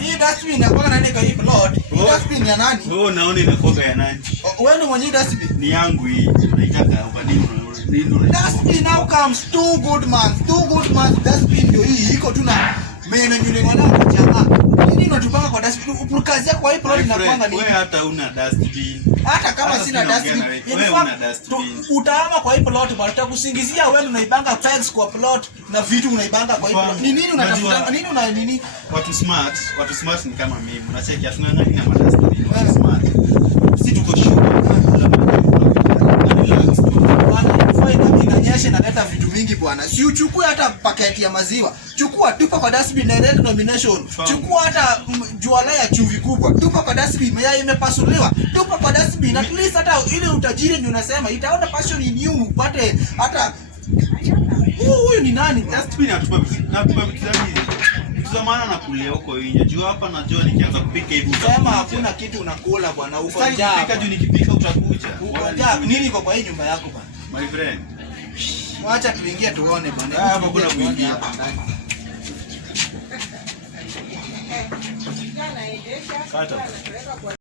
Hii dustbin inakuwa nani kwa hii plot? Hii dustbin ya nani? Wewe naona inakuwa ya nani? Wewe ni mwenye dustbin? Ni yangu hii. Unaitaka ubadili dustbin now comes two good months. Dustbin ndio hii iko tu na meno nyule mwanao jamaa. Nini unatupanga kwa dustbin? Upukazi yako kwa hii plot inakuanga nini? Wewe hata una dustbin. Hata kama sina dustbin. Wewe una dustbin. Utaama kwa hii plot bwana, tutakusingizia wewe unaibanga pegs kwa plot na vitu unaibanga kwa hii plot. Ni nini unatafuta? Nini una nini? Watu smart ni kama mimi. Unacheki atunangani na dustbin. Watu smart. Si tuko shule. Inanyesha inaleta vitu vingi bwana. Si uchukue hata paketi ya maziwa. Chukua tupa kwa dustbin direct nomination. Chukua hata juala ya chumvi kubwa. Tupa kwa dustbin, mayai imepasuliwa. Tupa kwa dustbin. At least hata ile utajiri ndio unasema itaona passion in you upate hata huyu ni nani? Dustbin atupa vitu gani? Zamana na kulia huko nje. Jua hapa najua nikianza kupika hivi sema hakuna kitu unakula bwana, uko njaa. Kupika juu nikipika utakuja. Uko njaa. Nini iko kwa hii nyumba yako bwana? My friend. Wacha tuingie tuone bwana. Hapa kuna kuingia hapa ndani. Kata.